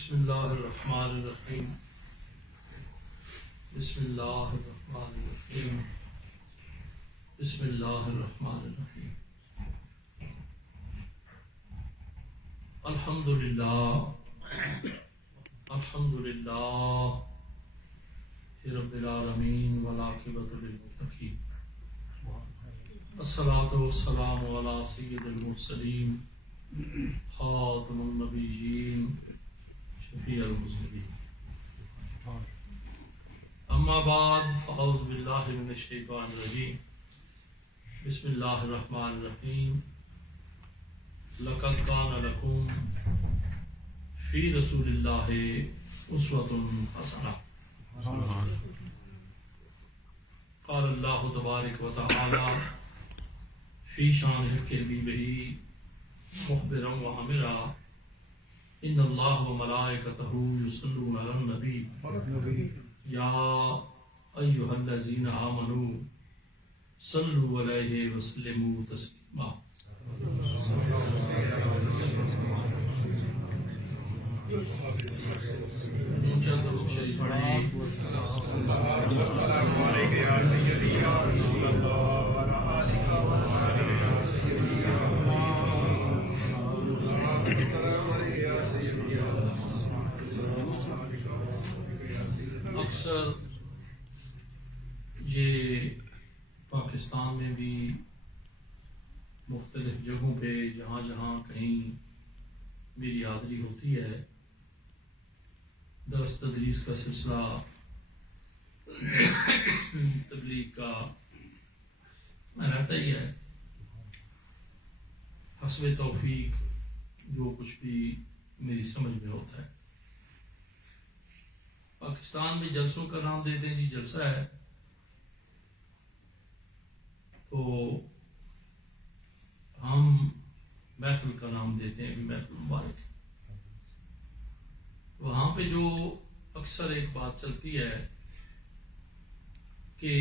بسم اللہ الرحمن الرحیم بسم اللہ الرحمن الرحیم بسم اللہ الرحمن الرحیم الحمدللہ رب العالمین والعاقبۃ للمتقین الصلاۃ والسلام علی سید المرسلین خاتم النبیین شفیع المذنبین اما بعد فاعوذ باللہ من الشیطان الرجیم بسم اللہ الرحمن الرحیم لقد کان لکم فی رسول اللہ اسوۃ حسنہ قال اللہ تبارک و تعالی فی شان حبیبہ مخبرا وعامرا ان اللہ و ملائکتہ یصلون علی النبی یا ایھا الذین آمنوا صلوا علیہ وسلموا تسلیما اونچا درود شریف پڑھیں السلام علیکم یا سیدی یا رسول اللہ وعلی آلہ وصحبہ یا سیدی یا السلام علیکم یا سیدی یا اکثر یہ پاکستان میں بھی مختلف جگہوں پہ جہاں جہاں کہیں میری حاضری ہوتی ہے درس تدریس کا سلسلہ تبلیغ کا میں رہتا ہی ہے حسب توفیق جو کچھ بھی میری سمجھ میں ہوتا ہے. پاکستان میں جلسوں کا نام دیتے ہیں جی جلسہ ہے تو ہم محفل کا نام دیتے ہیں محفل مبارک. وہاں پہ جو اکثر ایک بات چلتی ہے کہ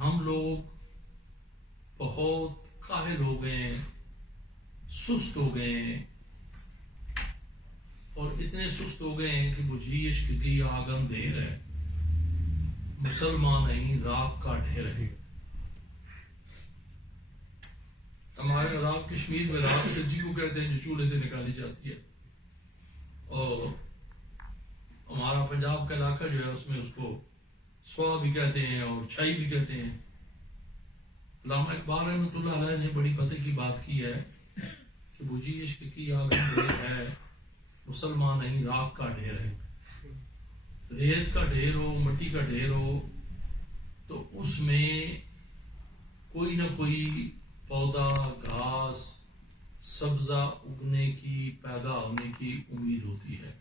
ہم لوگ بہت کاہل ہو گئے ہیں، سست ہو گئے ہیں، اور اتنے سست ہو گئے ہیں کہ مجھے عشق کی آگ اندھیر ہے، مسلمان نہیں راک کا ڈھیر ہے. ہمارے علاق کشمیر میں راک سجی کو کہتے ہیں جو چولہے سے نکالی جاتی ہے، اور ہمارا پنجاب کا علاقہ جو ہے اس میں اس کو سوا بھی کہتے ہیں اور چھائی بھی کہتے ہیں. علامہ اقبال رحمۃ اللہ علیہ نے بڑی پتے کی بات کی ہے کہ مجھے عشق کی آگ اندھیر ہے، مسلمان نہیں راک کا ڈھیر ہے. ریت کا ڈھیر ہو، مٹی کا ڈھیر ہو تو اس میں کوئی نہ کوئی پودا، گھاس، سبزہ اگنے کی، پیدا ہونے کی امید ہوتی ہے.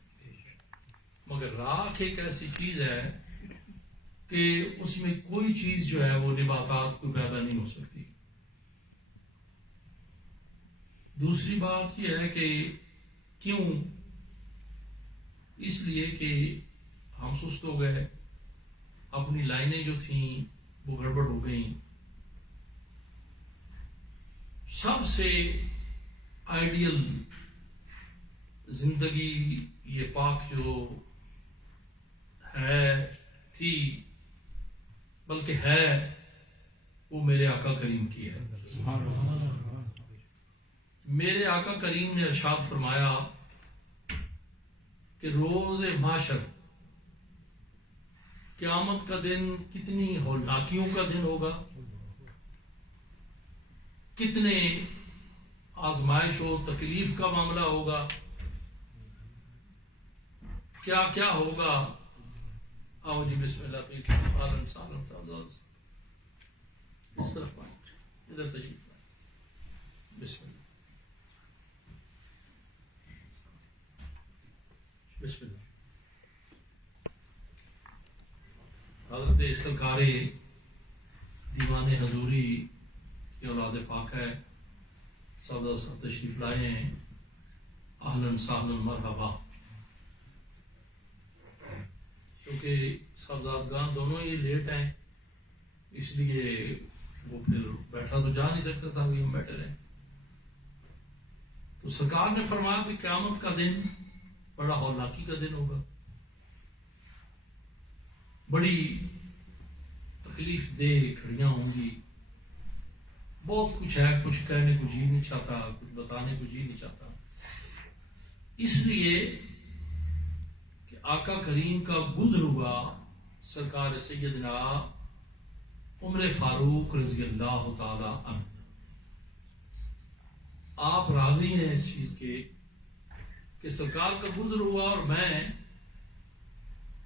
مگر راکھ ایک ایسی چیز ہے کہ اس میں کوئی چیز جو ہے وہ نباتات کو پیدا نہیں ہو سکتی. دوسری بات یہ ہے کہ کیوں؟ اس لیے کہ ہم سست ہو گئے، اپنی لائنیں جو تھیں وہ گڑبڑ ہو گئیں. سب سے آئیڈیل زندگی یہ پاک جو ہے تھی، بلکہ ہے، وہ میرے آقا کریم کی ہے. میرے آقا کریم نے ارشاد فرمایا کہ روز محشر، قیامت کا دن کتنی ہولناکیوں کا دن ہوگا، کتنے آزمائش و تکلیف کا معاملہ ہوگا، کیا کیا ہوگا. آؤ جی بسم اللہ پیچھے سالن سالن سالن اس طرف پائیں، ادھر تشریف لائیں. بسم اللہ بسم اللہ. حضرت سرکار دیوان حضوری کی اولاد پاک ہے، سودا صاحب تشریف لائے ہیں. اہلاً سہلاً مرحبا. کیونکہ صاحبزادگان دونوں ہی لیٹ ہیں، اس لیے وہ پھر بیٹھا تو جا نہیں سکتا تھا کہ ہم بیٹھے رہیں. تو سرکار نے فرمایا کہ قیامت کا دن بڑا ہولناکی کا دن ہوگا، بڑی تکلیف دہ گھڑیاں ہوں گی، بہت کچھ ہے، کچھ کہنے کو جی نہیں چاہتا، کچھ بتانے کو جی نہیں چاہتا، اس لیے کہ آقا کریم کا گزر ہوا سرکار سیدنا عمر فاروق رضی اللہ تعالی عنہ، آپ راوی ہیں اس چیز کے کہ سرکار کا گزر ہوا اور میں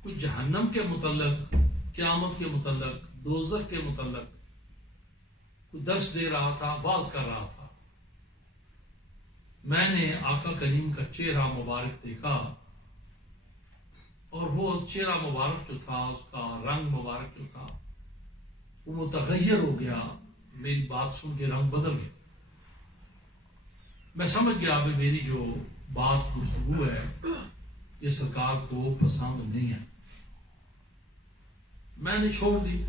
کچھ جہنم کے متعلق، قیامت کے متعلق، دوزخ کے متعلق کچھ درس دے رہا تھا، واز کر رہا تھا۔ میں نے آقا کریم کا چہرہ مبارک دیکھا اور وہ چہرہ مبارک جو تھا، اس کا رنگ مبارک جو تھا وہ متغیر ہو گیا، میری بات سن کے رنگ بدل گیا۔ میں سمجھ گیا ابھی میری جو بات گفتگو ہے یہ سرکار کو پسند نہیں ہے، میں نے چھوڑ دی،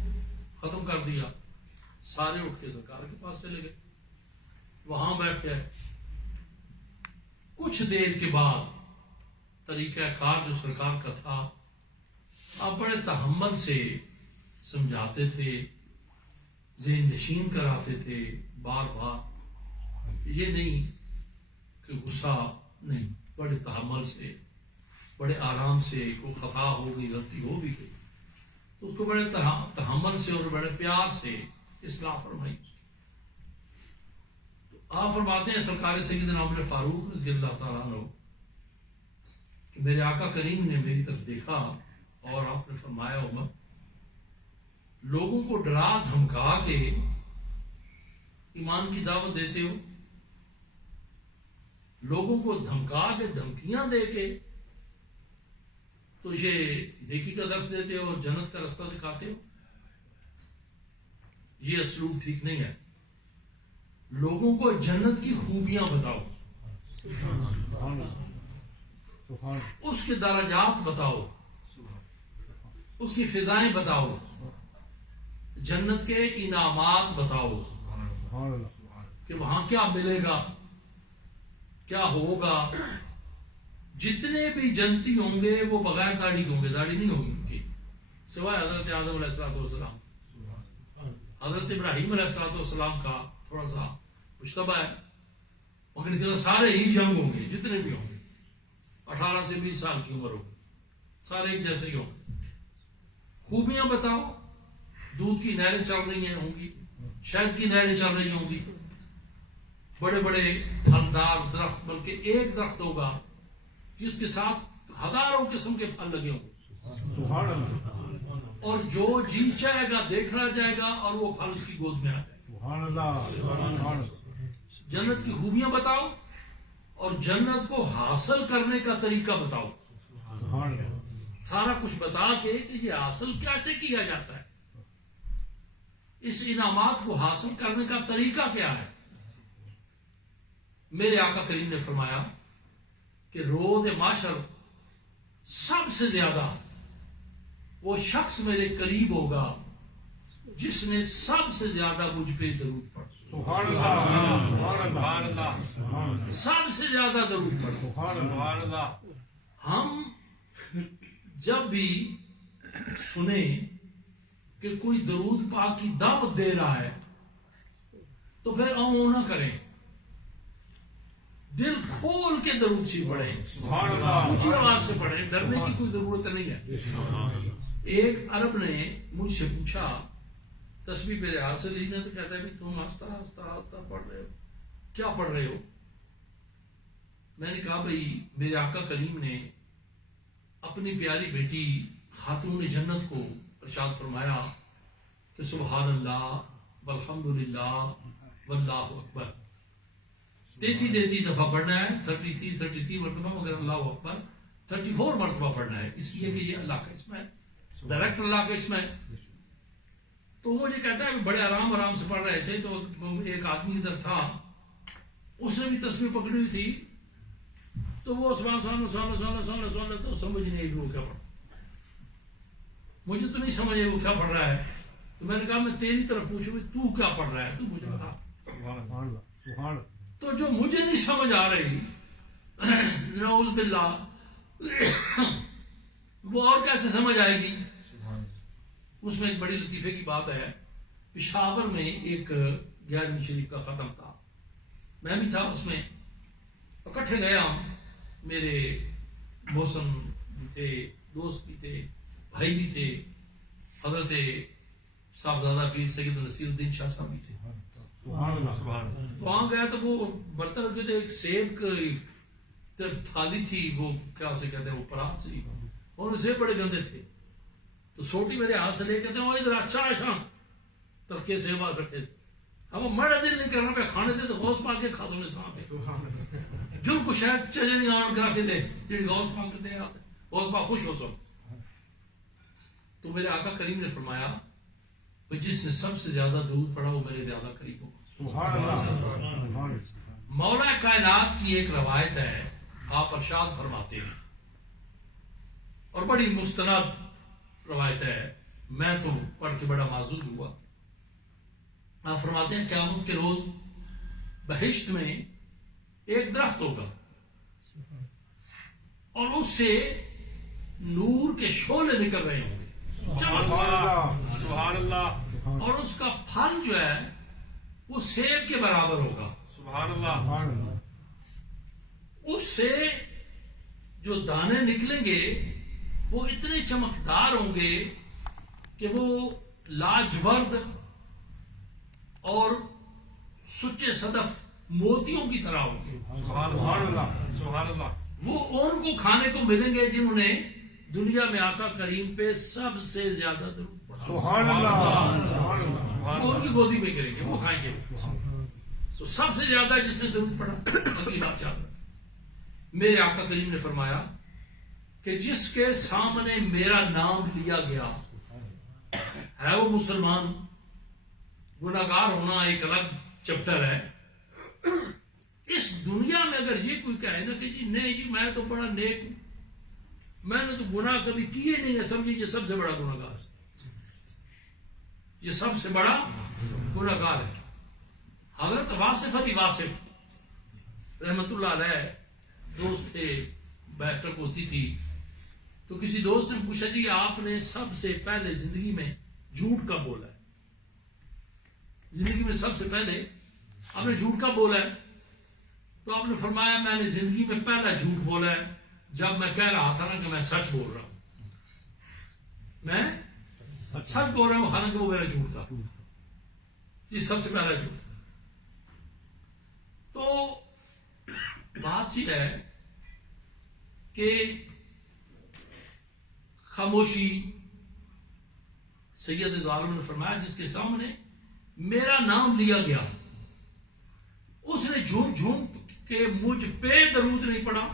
ختم کر دیا، سارے اٹھ کے سرکار کے پاس چلے گئے، وہاں بیٹھ گئے۔ کچھ دیر کے بعد طریقہ کار جو سرکار کا تھا، آپ بڑے تحمل سے سمجھاتے تھے، ذہن نشین کراتے تھے بار بار، یہ نہیں کہ غصہ نہیں، بڑے تحمل سے، بڑے آرام سے، کوئی خطا ہو گئی، غلطی ہو بھی گئی تو اس کو بڑے تحمل سے اور بڑے پیار سے اصلاح فرمائی۔ تو آپ فرماتے ہیں سرکار سیدنا عمر فاروق رضی اللہ تعالیٰ عنہ کہ میرے آقا کریم نے میری طرف دیکھا اور آپ نے فرمایا عمر، لوگوں کو ڈرا دھمکا کے ایمان کی دعوت دیتے ہو، لوگوں کو دھمکا کے، دھمکیاں دے کے تو یہ نیکی کا درس دیتے ہو اور جنت کا رستہ دکھاتے ہو، یہ اسلوب ٹھیک نہیں ہے۔ لوگوں کو جنت کی خوبیاں بتاؤ، اس کے درجات بتاؤ، اس کی فضائیں بتاؤ، جنت کے انعامات بتاؤ کہ وہاں کیا ملے گا، کیا ہوگا۔ جتنے بھی جنتی ہوں گے وہ بغیر داڑھی کے ہوں گے، داڑھی نہیں ہوگی ان کی، سوائے حضرت آدم علیہ السلام، حضرت ابراہیم علیہ السلام کا تھوڑا سا مشتبہ ہے، مگر سارے ہی جنگ ہوں گے، جتنے بھی ہوں گے، 18 سے 20 سال کی عمر ہوگی، سارے ایک جیسے ہی ہوں گے۔ خوبیاں بتاؤ، دودھ کی نہریں چل رہی ہیں ہوں گی، شہد کی نہریں چل رہی ہوں گی، بڑے بڑے پھلدار درخت، بلکہ ایک درخت ہوگا جس کے ساتھ ہزاروں قسم کے پھل لگے ہوں گے، اور جو جی چاہے گا دیکھنا جائے گا اور وہ پھل اس کی گود میں آ جائے گا۔ جنت کی خوبیاں بتاؤ اور جنت کو حاصل کرنے کا طریقہ بتاؤ، سارا کچھ بتا کے کہ یہ حاصل کیسے کیا جاتا ہے، اس انعامات کو حاصل کرنے کا طریقہ کیا ہے۔ میرے آقا کریم نے فرمایا کہ روز محشر سب سے زیادہ وہ شخص میرے قریب ہوگا جس نے سب سے زیادہ مجھ پہ درود پڑھا، سب سے زیادہ درود پڑھا۔ ہم جب بھی سنیں کہ کوئی درود پاک کی دعوت دے رہا ہے تو پھر نہ کریں، دل کھول کے درود سی پڑھیں، اونچی آواز سے پڑھیں، ڈرنے کی کوئی ضرورت نہیں ہے۔ ایک عرب نے مجھ سے پوچھا، تسبیح میرے ہاتھ سے لی تو کہتا ہے تم آہستہ آہستہ آہستہ پڑھ رہے ہو، کیا پڑھ رہے ہو؟ میں نے کہا بھائی میرے آقا کریم نے اپنی پیاری بیٹی خاتون جنت کو ارشاد فرمایا کہ سبحان اللہ والحمد للہ واللہ اکبر 33 دفعہ پڑھنا ہے، 33 مرتبہ، مگر اللہ اکبر 34 مرتبہ پڑھنا ہے، اس لیے کہ یہ اللہ کا اسم ہے، ڈائریکٹ اللہ کا اسم ہے۔ تو وہ مجھے کہتا ہے بڑے آرام سے پڑھ رہے تھے، تو ایک آدمی ادھر تھا، اس نے بھی تسبیح پکڑی ہوئی تھی، تو وہ سبحان تو سمجھ نہیں وہ کیا پڑھ، مجھے تو نہیں سمجھے وہ کیا پڑھ رہا ہے، تو میں نے کہا میں تیری طرف پوچھوں تو کیا پڑھ رہا ہے، تو مجھے بتا۔ تو جو مجھے نہیں سمجھ آ رہی نعوذ باللہ وہ اور کیسے سمجھ آئے گی؟ اس میں ایک بڑی لطیفے کی بات ہے. پشاور میں ایک 11ویں شریف کا ختم تھا، میں بھی تھا اس میں. اکٹھے گئے ہم، میرے محسن بھی تھے، دوست بھی تھے، بھائی بھی تھے، حضرت صاحبزادہ پیر سید نصیر الدین شاہ صاحب بھی تھے. وہاں گیا تو وہ برتن رکھے تھے، ایک سیب کی تھالی تھی، وہ کیا اسے کہتے ہیں، وہ پرات سی، اور سیب بڑے گندے تھے. تو سوٹی میرے ہاتھ سے لے کے وہ ادھر اچھا ہے شام ترکے سے بات رکھے تھے. اب مڑا دل نہیں کرنا پہ کھانے تھے تو غوث پاک کے کھاتوں میں سام پہ جن کو شاید چجے نہیں آن کرا کے دے جن غوث پاک کے دے آتے غوث پاک خوش ہو سو. تو میرے آقا کریم نے فرمایا کہ جس نے سب سے زیادہ درود پڑھا وہ میرے زیادہ قریب ہوگا. مولا کائنات کی ایک روایت ہے، آپ ارشاد فرماتے ہیں، اور بڑی مستند روایت ہے، میں تو پڑھ کے بڑا معزوز ہوا. آپ فرماتے ہیں قیامت کے روز بہشت میں ایک درخت ہوگا اور اس سے نور کے شعلے نکل رہے ہوں گے، سبحان اللہ، اور اس کا پھل جو ہے وہ سیب کے برابر ہوگا. سبحان اللہ، اس سے جو دانے نکلیں گے وہ اتنے چمکدار ہوں گے کہ وہ لاجورد اور سچے صدف موتیوں کی طرح ہوں گے. سبحان اللہ، سبحان اللہ. وہ ان کو کھانے کو ملیں گے جنہوں نے دنیا میں آقا کریم پہ سب سے زیادہ درود پڑھا. سبحان اللہ، وہ ان کی گودی میں کریں گے، وہ کھائیں گے. تو سب سے زیادہ جس نے درود پڑھا. اگلی بات یاد رکھیں، میرے آقا کریم نے فرمایا کہ جس کے سامنے میرا نام لیا گیا ہے وہ مسلمان. گناہگار ہونا ایک الگ چیپٹر ہے. اس دنیا میں اگر یہ کوئی کہے نا کہ جی نہیں جی میں تو بڑا نیک ہوں، میں نے تو گناہ کبھی کیے نہیں ہے، سمجھے یہ سب سے بڑا گناہگار ہے، یہ سب سے بڑا گناہگار ہے. حضرت واصف علی واصف رحمت اللہ علیہ دوست تھے، بیٹھک ہوتی تھی تو کسی دوست نے پوچھا جی آپ نے سب سے پہلے زندگی میں جھوٹ کب بولا ہے؟ زندگی میں سب سے پہلے آپ نے جھوٹ کب بولا ہے؟ تو آپ نے فرمایا میں نے زندگی میں پہلا جھوٹ بولا ہے جب میں کہہ رہا تھا نا کہ میں سچ بول رہا ہوں، میں سچ بول رہا ہوں، حالانکہ وہ میرا جھوٹ تھا. یہ سب سے پہلا جھوٹ تھا. تو بات یہ ہے کہ خاموشی، سید عالم نے فرمایا جس کے سامنے میرا نام لیا گیا اس نے جھوم جھوم کے مجھ پہ درود نہیں پڑا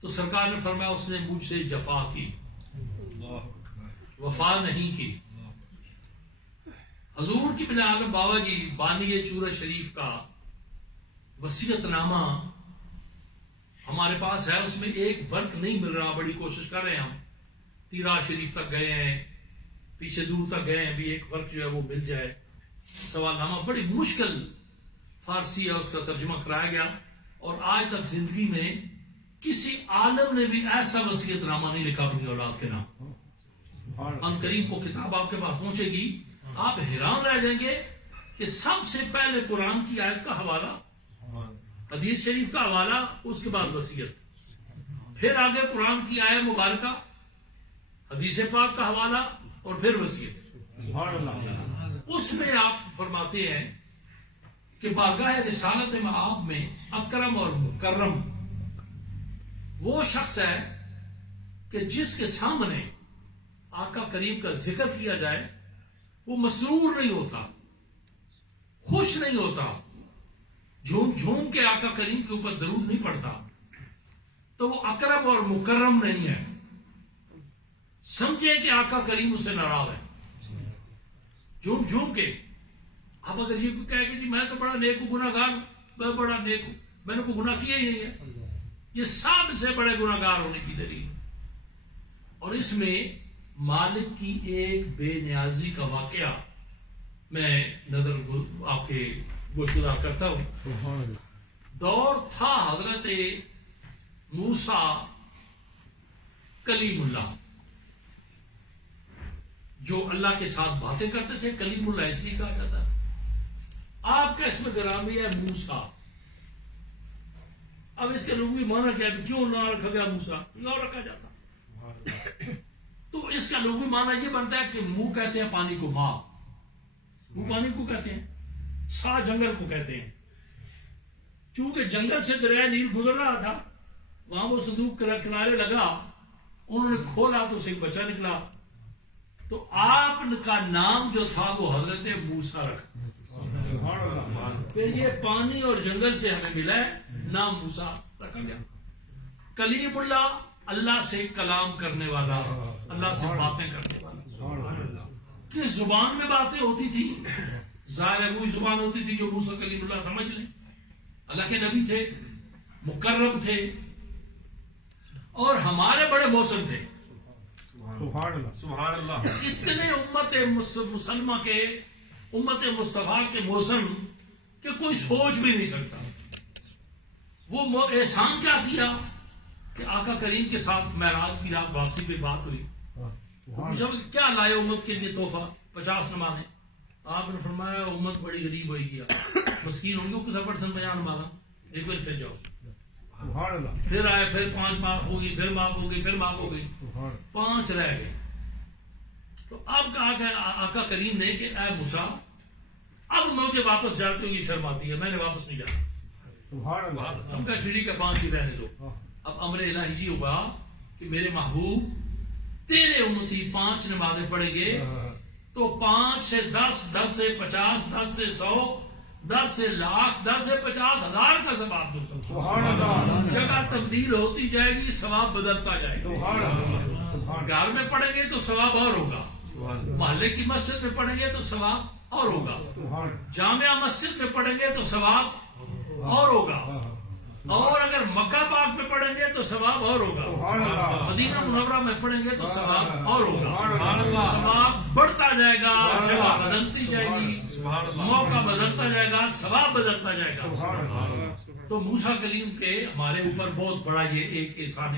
تو سرکار نے فرمایا اس نے مجھ سے جفا کی، وفا نہیں کی. حضور کی بنا اگر بابا جی بانی چورہ شریف کا وصیت نامہ ہمارے پاس ہے، اس میں ایک ورق نہیں مل رہا، بڑی کوشش کر رہے ہیں ہم، تیرا شریف تک گئے ہیں، پیچھے دور تک گئے ہیں، بھی ایک ورق جو ہے وہ مل جائے. سوال نامہ بڑی مشکل فارسی ہے، اس کا ترجمہ کرایا گیا اور آج تک زندگی میں کسی عالم نے بھی ایسا وصیت نامہ نہیں لکھا اپنی اولاد کے نام. ان قریب کو کتاب آپ کے پاس پہنچے گی، آپ حیران رہ جائیں گے کہ سب سے پہلے قرآن کی آیت کا حوالہ، حدیث شریف کا حوالہ، اس کے بعد وصیت، پھر آگے قرآن کی آیت مبارکہ، حدیث پاک کا حوالہ اور پھر وصیت. اس میں آپ فرماتے ہیں کہ بارگاہ رسالت مآب میں اکرم اور مکرم وہ شخص ہے کہ جس کے سامنے آقا کریم کا ذکر کیا جائے وہ مسرور نہیں ہوتا، خوش نہیں ہوتا، جھوم جھوم کے آقا کریم کے اوپر درود نہیں پڑتا، تو وہ اکرم اور مکرم نہیں ہے. سمجھے کہ آقا کریم اس سے ناراض ہے. جھوم جھوم کے اب اگر یہ کوئی کہے کہ جی میں تو بڑا نیک ہوں، گناہگار ہوں، میں بڑا نیک ہوں، میں نے کوئی گناہ کیا ہی نہیں ہے، یہ سب سے بڑے گناہگار ہونے کی دلیل. اور اس میں مالک کی ایک بے نیازی کا واقعہ میں نظر آپ کے گوشگزار کرتا ہوں. دور تھا حضرت موسیٰ کلیم اللہ، جو اللہ کے ساتھ باتیں کرتے تھے. کلیم اللہ اس لیے کہا جاتا ہے. آپ کا اسم گرامی ہے موسیٰ. اب اس کے لغوی معنی کیا ہے؟ کیوں نہ رکھا گیا موسیٰ؟ اور رکھا جاتا. تو اس کا لغوی معنی یہ بنتا ہے کہ منہ کہتے ہیں پانی کو ماں، منہ پانی کو کہتے ہیں، سا جنگل کو کہتے ہیں. چونکہ جنگل سے دریائے نیل گزر رہا تھا، وہاں وہ صندوق کنارے لگا، انہوں نے کھولا تو اسے ایک بچہ نکلا. تو آپ کا نام جو تھا وہ حضرت موسیٰ رکھا. پھر یہ پانی اور جنگل سے ہمیں ملا ہے، نام موسیٰ رکھا گیا. کلیم اللہ، اللہ سے کلام کرنے والا، اللہ سے باتیں کرنے والا. کس زبان میں باتیں ہوتی تھی؟ ظاہر وہی زبان ہوتی تھی جو موسیٰ کلیم اللہ سمجھ لیں. اللہ کے نبی تھے، مکرم تھے، اور ہمارے بڑے موسم تھے. سبحان اللہ. اتنے امت مسلمہ کے، امت مصطفیٰ کے موسم کہ کوئی سوچ بھی نہیں سکتا. وہ احسان کیا کیا کہ آقا کریم کے ساتھ معراج کی رات واپسی پہ بات ہوئی. پوچھا کیا لائے امت کے لیے تحفہ؟ 50 نمازیں. آپ نے فرمایا امت بڑی غریب ہوئی گیا، مسکین ہوں گے، 50% بیان مانا. ایک بار پھر جاؤ، پھر آئے، پھر 5 معاف ہوگی، پھر معاف ہوگی، پھر معاف ہو گئی، 5 رہ گئے. تو اب کہا کہ آقا کریم نے کہ اے موسیٰ، اب مجھے واپس جاتے ہوئے شرم آتی ہے، میں نے واپس نہیں جانا. ہم کا چھڑی کا 5 ہی رہنے دو. اب امر الہی جی ہوگا کہ میرے محبوب تیرے امتی 5 نمازیں پڑھیں گے تو 5 سے 10، 10 سے 50، 10 سے 100، 10 سے لاکھ، 10 سے 50,000 کا ثواب مل سکتا. جگہ تبدیل ہوتی جائے گی، ثواب بدلتا جائے گا. گھر میں پڑھیں گے تو ثواب اور ہوگا، محلے کی مسجد میں پڑھیں گے تو ثواب اور ہوگا، جامعہ مسجد میں پڑھیں گے تو ثواب اور ہوگا، اور اگر مکہ پاک میں پڑھیں گے تو ثواب اور ہوگا، مدینہ منورہ میں پڑھیں گے تو ثواب اور ہوگا. ثواب بڑھتا جائے گا، جگہ بدلتی جائے گی، موقع بدلتا جائے گا، ثواب بدلتا جائے گا. تو موسیٰ کلیم کے ہمارے اوپر بہت بڑا یہ ایک احسان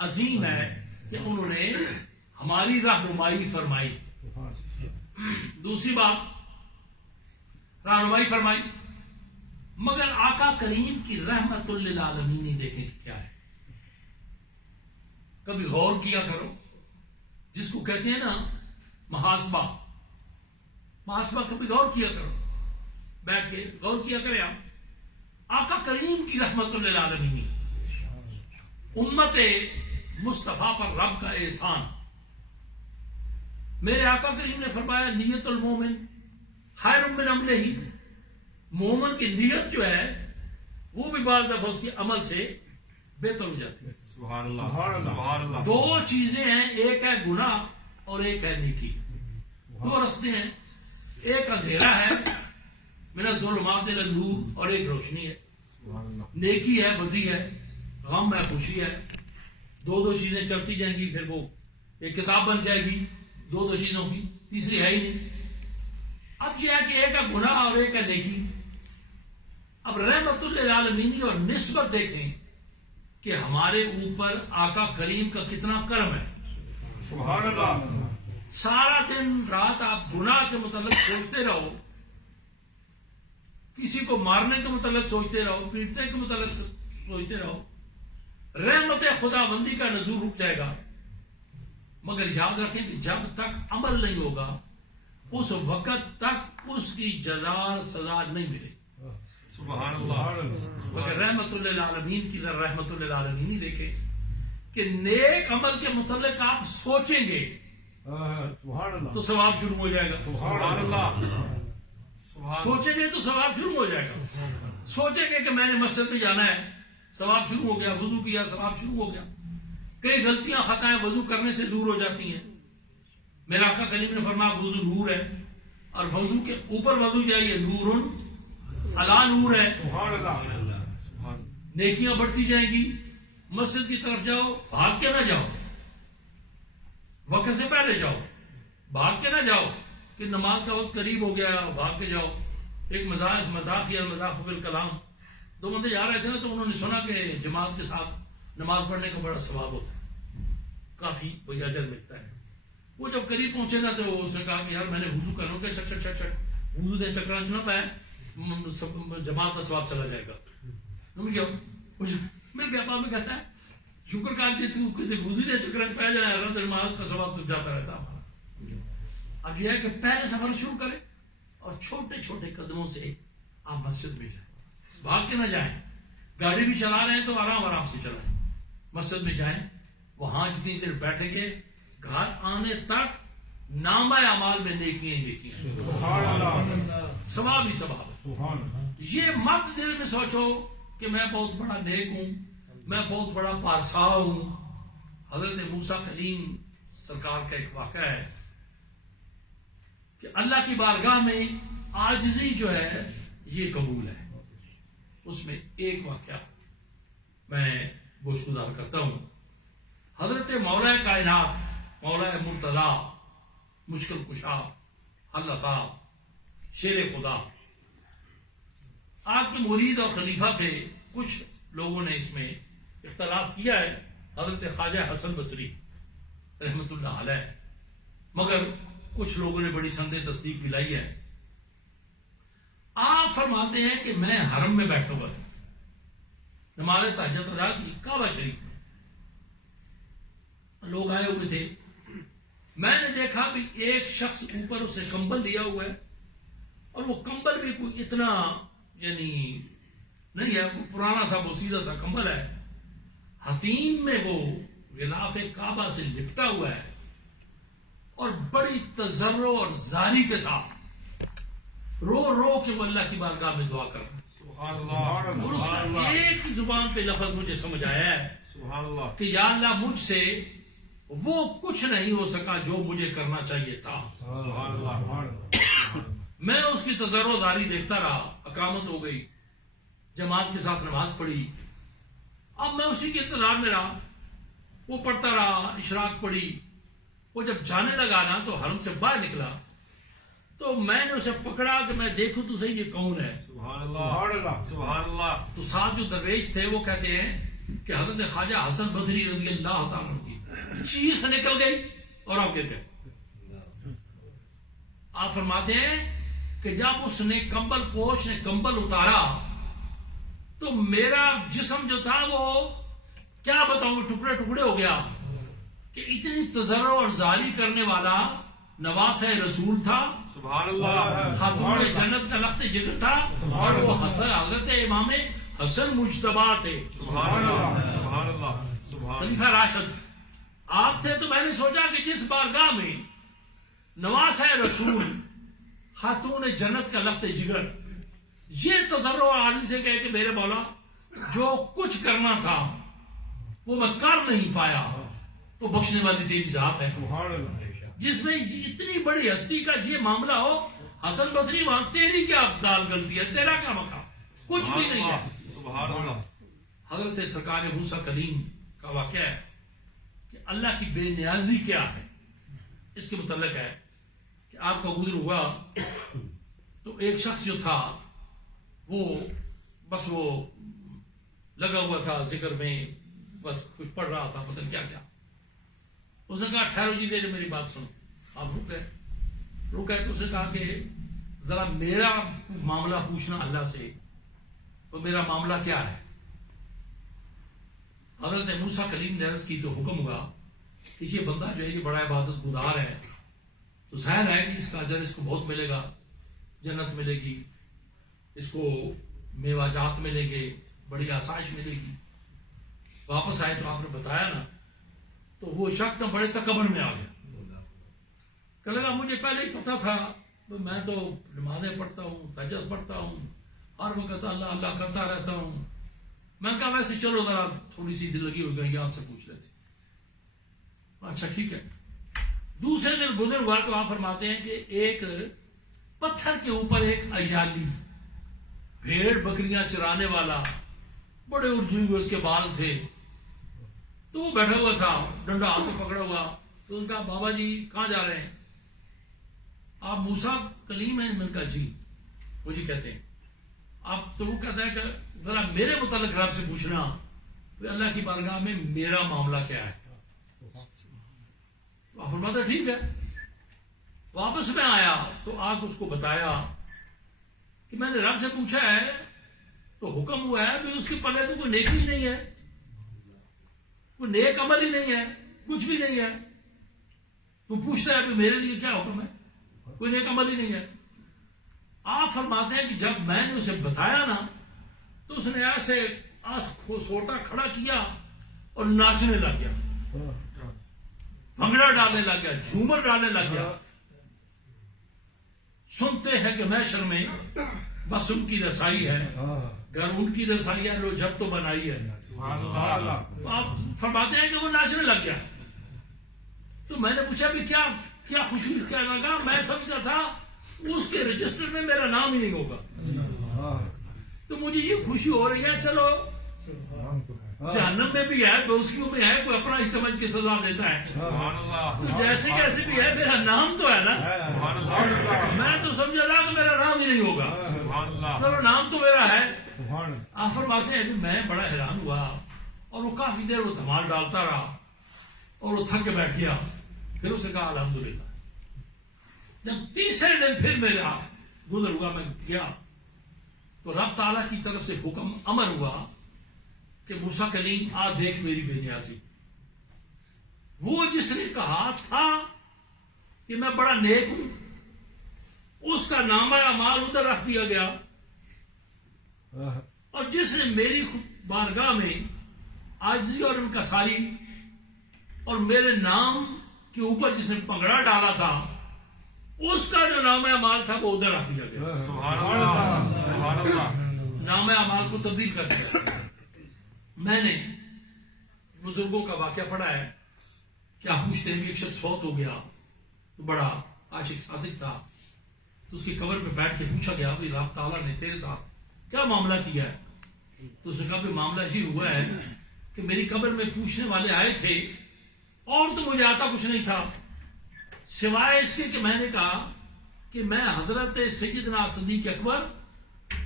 عظیم ہے کہ انہوں نے ہماری رہنمائی فرمائی. دوسری بات، رہنمائی فرمائی، مگر آقا کریم کی رحمت للعالمین ہی دیکھیں کہ کیا ہے. کبھی غور کیا کرو، جس کو کہتے ہیں نا محاسبہ، محاسبہ کبھی غور کیا کرو، بیٹھ کے غور کیا کرے آپ. آقا کریم کی رحمت للعالمین، امت مصطفیٰ پر رب کا احسان. میرے آقا کریم نے فرمایا نیت المومن خیر من عملہ. مومن کی نیت جو ہے وہ بھی بعض دفعہ اس کے عمل سے بہتر ہو جاتی ہے. سبحان اللہ. سبحان اللہ. 2 چیزیں ہیں، ایک ہے گناہ اور ایک ہے نیکی. 2 رستے ہیں، ایک اندھیرا ہے من الظلمات الی النور، اور ایک روشنی ہے. نیکی ہے، بدی ہے، غم ہے، خوشی ہے. 2 چیزیں چلتی جائیں گی، پھر وہ ایک کتاب بن جائے گی 2 چیزوں کی، تیسری ہے ہی نہیں. اب یہ ہے کہ ایک ہے گناہ اور ایک ہے نیکی. اب رحمت للعالمین اور نسبت دیکھیں کہ ہمارے اوپر آقا کریم کا کتنا کرم ہے. سبحان اللہ. سارا دن رات آپ گناہ کے متعلق سوچتے رہو، کسی کو مارنے کے متعلق سوچتے رہو، پیٹنے کے متعلق سوچتے رہو، رحمت خدا بندی کا نزول رک جائے گا. مگر یاد رکھیں کہ جب تک عمل نہیں ہوگا اس وقت تک اس کی جزا سزا نہیں ملے. سبحان اللہ. مگر رحمت للعالمین کی رحمت للعالمین ہی دیکھیں کہ نیک عمل کے متعلق آپ سوچیں گے تو ثواب شروع ہو جائے گا. سبحان اللہ. سوچیں گے تو ثواب شروع ہو جائے گا. سوچیں گے کہ میں نے مسجد میں جانا ہے، ثواب شروع ہو گیا. وضو کیا، ثواب شروع ہو گیا. کئی غلطیاں خطائیں وضو کرنے سے دور ہو جاتی ہیں. میرا آقا کریم نے فرمایا وضو نور ہے، اور وضو کے اوپر وضو جائیے نور علی نور ہے. سبحان اللہ. نیکیاں بڑھتی جائیں گی. مسجد کی طرف جاؤ، بھاگ کے نہ جاؤ، وقت سے پہلے جاؤ. بھاگ کے نہ جاؤ کہ نماز کا وقت قریب ہو گیا بھاگ کے جاؤ. ایک مذاق یا مذاق فی الکلام، دو بندے جا رہے تھے نا، تو انہوں نے سنا کہ جماعت کے ساتھ نماز پڑھنے کا بڑا ثواب ہوتا ہے، کافی کوئی اجر ملتا ہے. وہ جب قریب پہنچے نا تو اس نے کہا کہ یار میں نے وضو کرنا کہ چھٹ وضو دے چکر نہ پائے جماعت کا ثواب چلا جائے گا. میں کیا میں کہتا ہے شکر کا جی وضو دے چکر پہ جائے گا جماعت کا ثواب تو جاتا رہتا ہمارا. اب یہ ہے کہ پہلے سفر شروع کریں اور چھوٹے چھوٹے قدموں سے آپ مسجد میں جائیں، بھاگ کے نہ جائیں. گاڑی بھی چلا رہے ہیں تو آرام سے چلائیں. مسجد میں جائیں، وہاں جتنی دیر بیٹھیں گے گھر آنے تک نامہ اعمال میں نیکیاں ہی نیکیاں، ثواب ہی ثواب. یہ مت دل میں سوچو کہ میں بہت بڑا نیک ہوں، میں بہت بڑا پارسا ہوں. حضرت موسیٰ کلیم سرکار کا ایک واقعہ ہے کہ اللہ کی بارگاہ میں عاجزی جو ہے یہ قبول ہے. اس میں ایک واقعہ میں گوشگزار کرتا ہوں. حضرت مولا کائنات، مولا مرتضی، مشکل کشا، حل عطا، شیر خدا، آپ کے مرید اور خلیفہ تھے. کچھ لوگوں نے اس میں اختلاف کیا ہے، حضرت خواجہ حسن بصری رحمت اللہ علیہ، مگر کچھ لوگوں نے بڑی سند تصدیق بھی لائی ہے. آپ فرماتے ہیں کہ میں حرم میں بیٹھا ہوا تھا، نماز تہجد ادا کی کعبہ شریف میں. لوگ آئے ہوئے تھے، میں نے دیکھا بھی ایک شخص اوپر اسے کمبل دیا ہوا ہے، اور وہ کمبل بھی کوئی اتنا یعنی نہیں ہے، کوئی پرانا سا بوسیدہ سا کمبل ہے. حتیم میں وہ غلاف کعبہ سے لپٹا ہوا ہے اور بڑی تضرع اور زاری کے ساتھ رو کے وہ اللہ کی بارگاہ میں دعا کر رہا ہے. سبحان اللہ، اور اس کا سبحان اللہ، ایک ہی زبان پہ لفظ مجھے سمجھ آیا ہے سبحان اللہ. کہ یا اللہ مجھ سے وہ کچھ نہیں ہو سکا جو مجھے کرنا چاہیے تھا. سبحان اللہ. میں اس کی تضرع داری دیکھتا رہا. اقامت ہو گئی، جماعت کے ساتھ نماز پڑھی. اب میں اسی کے انتظار میں رہا، وہ پڑھتا رہا، اشراق پڑھی. وہ جب جانے لگا نا تو حرم سے باہر نکلا تو میں نے اسے پکڑا کہ میں دیکھوں تو صحیح یہ کون ہے. سبحان اللہ، سبحان اللہ. تو ساتھ جو درویش تھے وہ کہتے ہیں کہ حضرت خواجہ حسن بصری رضی اللہ تعالیٰ عنہ کی چیخ نکل گئی اور آپ گر گئے. آپ فرماتے ہیں کہ جب اس نے کمبل پوش نے کمبل اتارا تو میرا جسم جو تھا وہ کیا بتاؤں ٹکڑے ٹکڑے ہو گیا کہ اتنی تضرع اور زاری کرنے والا نواسہ رسول تھا، سبحان اللہ، خاتون جنت کا لخت جگر تھا، اور وہ حضرت امام حسن مجتبی تھے. سبحان اللہ، سبحان اللہ، سبحان خلیفہ راشد آپ تھے. تو میں نے سوچا کہ جس بارگاہ میں نواسہ رسول خاتون جنت کا لخت جگر یہ تضرع عالی سے کہے کہ میرے مولا جو کچھ کرنا تھا وہ میں کر نہیں پایا، تو بخشنے والی تیری ذات ہے جس میں اتنی بڑی ہستی کا یہ معاملہ ہو. حسن بصری وہاں تیری کیا دال غلطی ہے، تیرا کیا مقام، کچھ بھی نہیں ہے. سبحان اللہ. حضرت سرکار موسیٰ کلیم کا واقعہ ہے کہ اللہ کی بے نیازی کیا ہے. اس کے متعلق ہے کہ آپ کا گزر ہوا تو ایک شخص جو تھا وہ بس وہ لگا ہوا تھا ذکر میں، بس کچھ پڑھ رہا تھا پتہ نہیں کیا کیا. اس نے کہا ٹھہرو جی دیر میری بات سنو. آپ رک گئے تو اس نے کہا کہ ذرا میرا معاملہ پوچھنا اللہ سے، تو میرا معاملہ کیا ہے. حضرت موسیٰ کلیم نے عرض کی تو حکم ہوا کہ یہ بندہ جو ہے یہ بڑا عبادت گزار ہے، تو ظاہر ہے کہ اس کا اجر اس کو بہت ملے گا، جنت ملے گی، اس کو میوہ جات ملیں گے، بڑی آسائش ملے گی. واپس آئے تو آپ نے بتایا نا، تو وہ شخص بڑے تکبر میں آ گیا. کہنے لگا مجھے پہلے ہی پتا تھا، میں تو نمازیں پڑھتا ہوں، تہجد پڑھتا ہوں، ہر وقت اللہ اللہ کرتا رہتا ہوں. میں نے کہا ویسے چلو ذرا تھوڑی سی دل لگی ہو گئی آپ سے پوچھ لیتے. اچھا ٹھیک ہے. دوسرے دن گزر ہوا تو آپ فرماتے ہیں کہ ایک پتھر کے اوپر ایک ایالی بھیڑ بکریاں چرانے والا، بڑے ارجوئی ہوئے اس کے بال تھے، تو وہ بیٹھا ہوا تھا ڈنڈا ہاتھ میں پکڑا ہوا. تو ان کا بابا جی کہاں جا رہے ہیں؟ آپ موسیٰ کلیم ہیں؟ میں نے کہا جی. مجھے کہتے ہیں اب تو وہ کہتا ہے کہ ذرا میرے متعلق رب سے پوچھنا کہ اللہ کی بارگاہ میں میرا معاملہ کیا ہے. آپ فرماتے ٹھیک ہے. واپس میں آیا تو آ کے اس کو بتایا کہ میں نے رب سے پوچھا ہے تو حکم ہوا ہے کہ اس کے پلے تو کوئی نیکی ہی نہیں ہے, کوئی نیک عمل ہی نہیں ہے, کچھ بھی نہیں ہے. تو پوچھتا ہے کہ میرے لیے کیا حکم ہے, کوئی نیک عمل ہی نہیں ہے. آپ فرماتے ہیں کہ جب میں نے اسے بتایا نا تو اس نے ایسے سوٹا کھڑا کیا اور ناچنے لگ گیا, بھنگڑا ڈالنے لگ گیا, جھومر ڈالنے لگ گیا. سنتے ہیں کہ میں شرمیں بس ان کی رسائی ہے, گھر ان کی رسائی ہے, لو جب تو بنائی ہے. آپ فرماتے ہیں کہ وہ ناچنے لگ گیا. تو میں نے پوچھا بھی کیا خوشی کیا لگا. میں سمجھا تھا اس کے رجسٹر میں میرا نام ہی نہیں ہوگا. تو مجھے یہ خوشی ہو رہی ہے چلو جہنم میں بھی ہے, دوستیوں میں ہے, کوئی اپنا ہی سمجھ کے سزا دیتا ہے. تو جیسے کیسے بھی ہے میرا نام تو ہے نا. میں تو سمجھا تھا کہ میرا نام ہی نہیں ہوگا, چلو نام تو میرا ہے. آپ فرماتے ہیں کہ میں بڑا حیران ہوا اور وہ کافی دیر وہ دھمال ڈالتا رہا اور وہ تھک کے بیٹھ گیا. پھر اس نے کہا الحمدللہ. جب تیسرے دن پھر میرا گزر ہوا, میں گیا تو رب تعالیٰ کی طرف سے حکم امر ہوا کہ موسیٰ کلیم آ دیکھ میری بے نیازی. وہ جس نے کہا تھا کہ میں بڑا نیک ہوں, اس کا نامہ اعمال ادھر رکھ دیا گیا. اور جس نے میری بارگاہ میں عاجزی اور انکساری اور میرے نام کے اوپر جس نے پگڑا ڈالا تھا, اس کا جو نام اعمال تھا وہ ادھر رکھ دیا گیا. سبحان اللہ. نام اعمال کو تبدیل کر دیا. میں نے بزرگوں کا واقعہ پڑھا ہے کہ آپ پوچھتے ہیں کہ ایک شخص فوت ہو گیا تو بڑا عاشق صادق تھا, تو اس کی قبر پہ بیٹھ کے پوچھا گیا کہ رب تعالیٰ نے تیرے ساتھ کیا معاملہ کیا ہے. تو اس نے کہا کہ معاملہ یہ ہوا ہے کہ میری قبر میں پوچھنے والے آئے تھے اور تو مجھے آتا کچھ نہیں تھا سوائے اس کے کہ میں نے کہا کہ میں حضرت سیدنا صدیق اکبر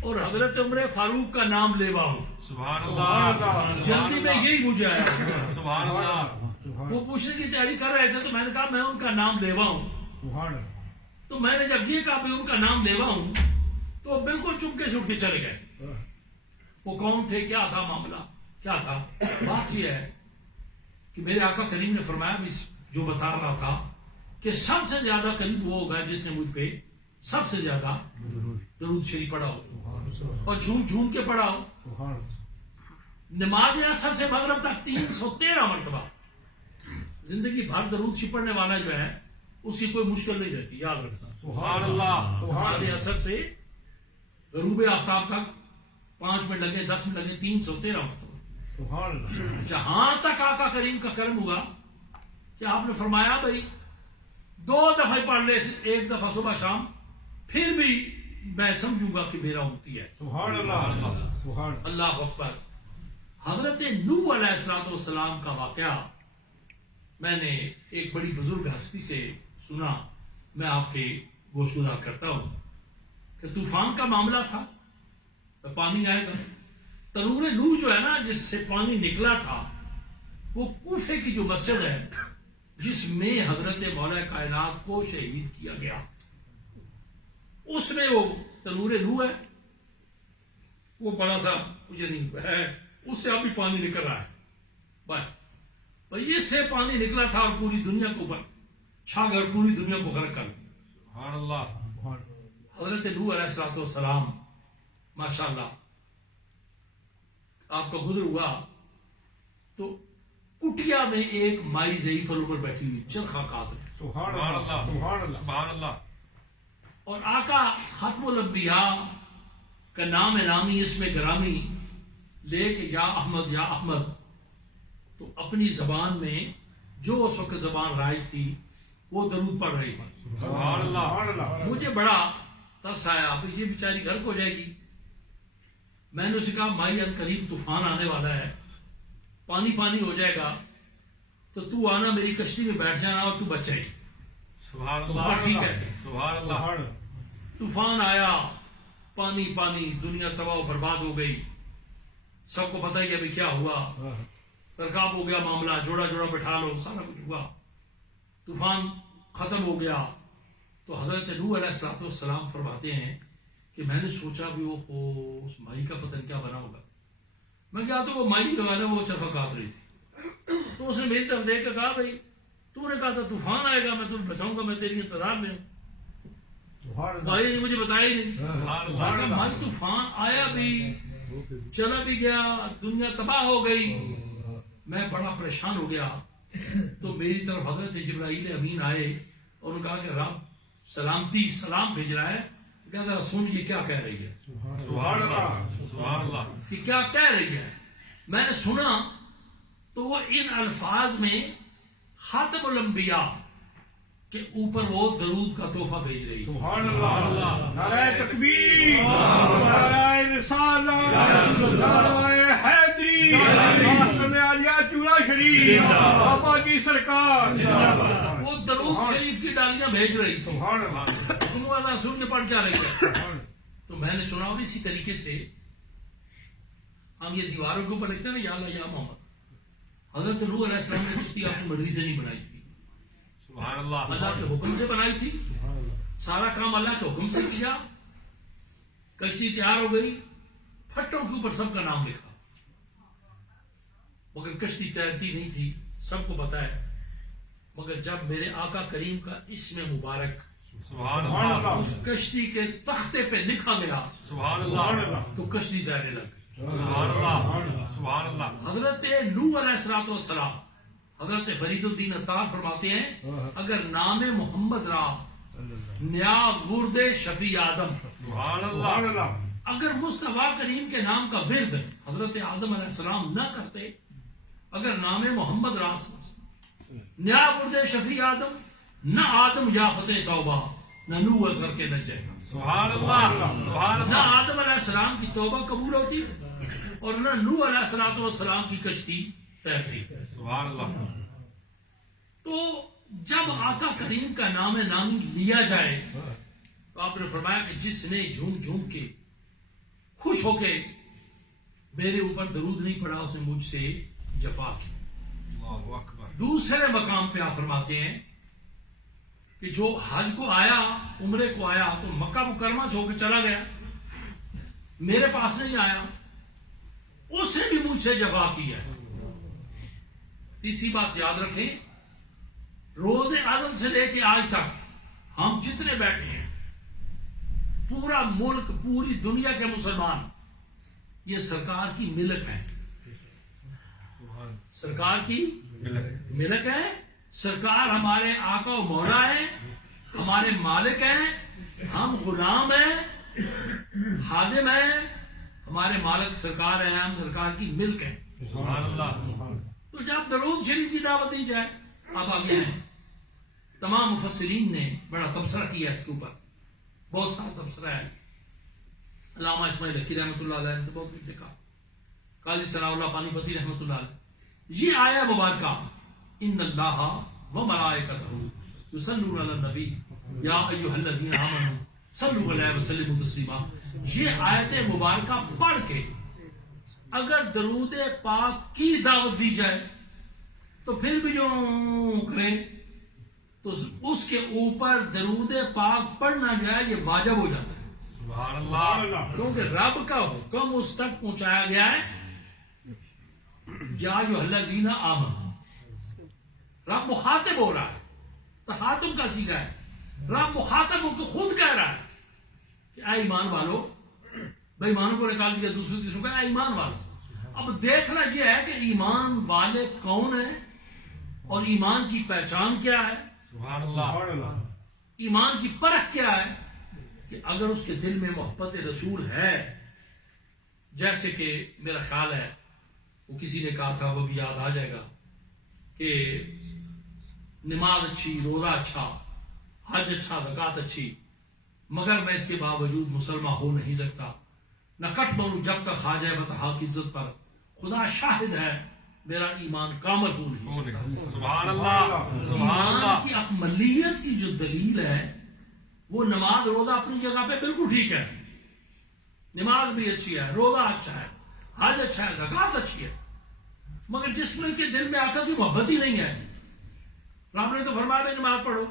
اور حضرت عمر فاروق کا نام لیوا ہوں. سبحان اللہ. جلدی میں یہی مجھے آیا. سبحان اللہ. وہ پوچھنے کی تیاری کر رہے تھے تو میں نے کہا میں ان کا نام لیوا ہوں. تو میں نے جب یہ کہا کہ ان کا نام لیوا ہوں تو وہ بالکل چپکے سے اٹھ کے چلے گئے. وہ کون تھے, کیا تھا معاملہ, کیا تھا؟ بات یہ ہے کہ میرے آقا کریم نے فرمایا بھی جو بتا رہا تھا کہ سب سے زیادہ قریب وہ ہوگا جس نے مجھ پہ سب سے زیادہ درود شریف پڑھا ہو اور جھوم جھوم کے پڑھا ہو. نماز عصر سے مغرب تک 313 مرتبہ زندگی بھر درود شریف پڑھنے والا جو ہے اس کی کوئی مشکل نہیں رہتی, یاد رکھنا. سبحان اللہ. نماز عصر سے غروب آفتاب تک 5 منٹ لگے, 10 منٹ لگے, 313 مرتبہ. جہاں تک آقا کریم کا کرم ہوا کہ آپ نے فرمایا بھائی 2 دفعہ پڑھ لے, ایک دفعہ صبح شام, پھر بھی میں سمجھوں گا کہ میرا امتی ہے. سبحان اللہ. اللہ اکبر. حضرت نوح علیہ السلام کا واقعہ میں نے ایک بڑی بزرگ ہستی سے سنا, میں آپ کے گوش گزار کرتا ہوں کہ طوفان کا معاملہ تھا, تو پانی آئے گا. تنور نوح جو ہے نا جس سے پانی نکلا تھا وہ کوفے کی جو مسجد ہے جس میں حضرت مولا کائنات کو شہید کیا گیا, اس میں وہ تنور نوح ہے. وہ بڑا تھا, مجھے نہیں ہے, اس سے ابھی پانی نکل رہا ہے. بھائی اس سے پانی نکلا تھا اور پوری دنیا کو چھا کر پوری دنیا کو غرق کر دیا. سبحان اللہ. حضرت نوح علیہ السلام ماشاءاللہ آپ کا گزر ہوا تو کٹیا میں ایک مائی ضعیف العمر بیٹھی ہوئی چرخا قاتل. سبحان اللہ. سبحان اللہ. اور آقا ختم الانبیاء کا نام نامی اس میں گرامی لے کے یا احمد یا احمد, تو اپنی زبان میں جو اس وقت زبان رائج تھی وہ درود پڑھ رہی تھی. سبحان اللہ. مجھے بڑا ترس آیا, اب یہ بیچاری غرق ہو جائے گی. میں نے اسے کہا مائی القریب طوفان آنے والا ہے, پانی پانی ہو جائے گا, تو آنا میری کشتی میں بیٹھ جانا اور تو بچ جائے گی. سبحان اللہ. ٹھیک ہے. سبحان اللہ. طوفان آیا, پانی پانی، دنیا تباہ و برباد ہو گئی. سب کو پتہ ہی ابھی کیا ہوا، ترکاب ہو گیا معاملہ، جوڑا جوڑا بٹھا لو، سارا کچھ ہوا، طوفان ختم ہو گیا. تو حضرت نوح علیہ السلام فرماتے ہیں کہ میں نے سوچا بھی وہ اس مائی کا پتہ کیا بنا ہوگا. میں کیا تو وہ مائی جو ہے نا وہ چرخ کاٹ رہی تھی، تو اس نے میری طرف دیکھ کر کہا بھائی تو نے کہا تھا طوفان آئے گا، میں تمہیں بچاؤں گا، میں تیری انتظار میں ہوں. بھائی نے مجھے بتایا ہی نہیں. مائی طوفان آیا بھی، چلا بھی گیا، دنیا تباہ ہو گئی، میں بڑا پریشان ہو گیا. تو میری طرف حضرت جبرائیل امین آئے اور انہوں نے کہا کہ رب سلامتی سلام بھیج رہا ہے. کہتا سن یہ کیا کہہ رہی ہے، سبحان اللہ سبحان اللہ. کہ کیا کہہ رہی ہے. میں نے سنا تو وہ ان الفاظ میں خاتم الانبیاء کے اوپر وہ درود کا تحفہ بھیج رہی ہے. سبحان اللہ. نعرہ تکبیر، نعرہ رسالت، نعرہ حیدری، عالیہ چورا شریف، بابا کی سرکار. وہ درود شریف کی ڈالیاں بھیج رہی تھی. سبحان اللہ. سن کے پڑھ کیا رہی ہے. تو میں نے سنا اور اسی طریقے سے ہم یہ دیواروں کے اوپر لکھتے ہیں نا یا اللہ یا محمد. حضرت نوح علیہ السلام نے کشتی اپنی مرضی سے نہیں بنائی تھی، سبحان اللہ. اللہ کے حکم سے بنائی تھی. سارا کام اللہ کے حکم سے کیا. کشتی تیار ہو گئی، پھٹوں کے اوپر سب کا نام لکھا، مگر کشتی تیرتی نہیں تھی، سب کو پتا ہے. مگر جب میرے آقا کریم کا اسم مبارک سبحان اللہ. اس کشتی کے تختے پہ لکھا گیا سبحان اللہ. تو کشتی تیرنے لگ گئی. سبحان اللہ سبحان اللہ. حضرت نوح علیہ السلام حضرت فرید الدین عطار فرماتے ہیں اگر نام محمد را نیا ورد شفیع آدم، سبحان اللہ. اگر مصطفیٰ کریم کے نام کا ورد حضرت آدم علیہ السلام نہ کرتے، اگر نام محمد را نیا ورد شفیع آدم، نہ آدم یافت توبہ، نہ نوح اصغر کے نجے، سبحان اللہ سبحان نہ اللہ. آدم علیہ السلام کی توبہ قبول ہوتی اور نہ نوح علیہ السلام کی کشتی تیرتی. سبحان اللہ. تو جب آقا کریم کا نام نامی لیا جائے تو آپ نے فرمایا کہ جس نے جھوم جھوم کے خوش ہو کے میرے اوپر درود نہیں پڑھا اس نے مجھ سے جفا کی. اللہ اکبر. دوسرے مقام پہ آپ فرماتے ہیں کہ جو حج کو آیا، عمرے کو آیا تو مکہ مکرمہ سے ہو کے چلا گیا، میرے پاس نہیں آیا، اس نے بھی مجھ سے جفا کی ہے. تیسری بات یاد رکھیں، روز ازل سے لے کے آج تک ہم جتنے بیٹھے ہیں، پورا ملک، پوری دنیا کے مسلمان یہ سرکار کی ملک ہے، سرکار کی ملک ہے. سرکار ہمارے آقا و مولا ہے، ہمارے مالک ہیں، ہم غلام ہیں، خادم ہیں. ہمارے مالک سرکار ہیں، ہم سرکار کی ملک ہیں. سبحان اللہ. تو جب درود شریف کی دعوت دی جائے، اب آگے ہیں. تمام مفسرین نے بڑا تبصرہ کیا اس کے اوپر، بہت سارا تبصرہ ہے. علامہ اسماعیل حقی رحمۃ اللہ علیہ نے بہت کچھ لکھا، قاضی ثناء اللہ پانی پتی رحمۃ اللہ علیہ. یہ آیا مبارکہ ان اللہ و ملائکتہ یصلون علی النبی یا ایھا الذین آمنوا صلوا علیہ وسلموا تسلیما. یہ آیت مبارکہ پڑھ کے اگر درود پاک کی دعوت دی جائے تو پھر بھی جو کرے تو اس کے اوپر درود پاک پڑھنا جائے یہ واجب ہو جاتا ہے. سبحان اللہ. کیونکہ رب کا حکم اس تک پہنچایا گیا ہے یا ایھا الذین آمنوا. رب مخاطب ہو رہا ہے، تخاطب کا سیغہ ہے. رب مخاطب ہو کے خود کہہ رہا ہے کہ اے ایمان والو، بھائی ایمانوں کو نکال دیا، دوسرے تیسروں کا اے ایمان والو. اب دیکھنا یہ ہے کہ ایمان والے کون ہیں اور ایمان کی پہچان کیا ہے، سبحان اللہ. ایمان کی پرکھ کیا ہے. کہ اگر اس کے دل میں محبت رسول ہے، جیسے کہ میرا خیال ہے وہ کسی نے کہا تھا، وہ بھی یاد آ جائے گا کہ نماز اچھی، روزہ اچھا، حج اچھا، زکوٰۃ اچھی، مگر میں اس کے باوجود مسلمان ہو نہیں سکتا. نہ کٹ بنوں جب تک خواجہ بطحاق عزت پر خدا شاہد ہے میرا ایمان کامل ہو نہیں سکتا. سبحان اللہ سبحان ایمان اللہ. کی اکملیت کی جو دلیل ہے وہ نماز روزہ اپنی جگہ پہ بالکل ٹھیک ہے، نماز بھی اچھی ہے، روزہ اچھا ہے، حج اچھا ہے، زکات اچھی ہے، مگر جس میں کے دل میں آقا کی محبت ہی نہیں ہے. رب نے تو فرمایا بھی نماز پڑھو،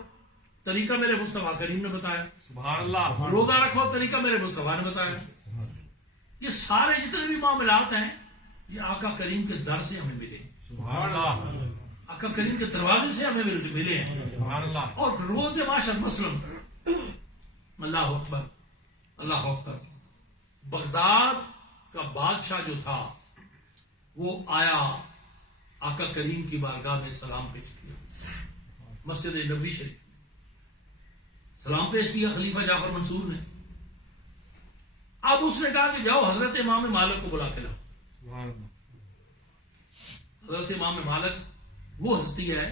طریقہ میرے مصطفیٰ کریم نے بتایا. سبحان اللہ. روزہ رکھو، طریقہ میرے مصطفیٰ نے بتایا. یہ سارے جتنے بھی معاملات ہیں یہ آقا کریم کے در سے ہمیں ملے، سبحان اللہ. آقا کریم کے دروازے سے ہمیں ملے ہیں. سبحان اللہ. اور روز معاشر مسلم، اللہ اکبر اللہ اکبر. بغداد کا بادشاہ جو تھا وہ آیا، آقا کریم کی بارگاہ میں سلام پیش کیا، مسجد نبوی شریف سلام پیش کیا خلیفہ جعفر منصور نے. اب اس نے کہا کہ جاؤ حضرت امام مالک کو بلا کے لاؤ. سبحان اللہ. حضرت امام مالک وہ ہستی ہے،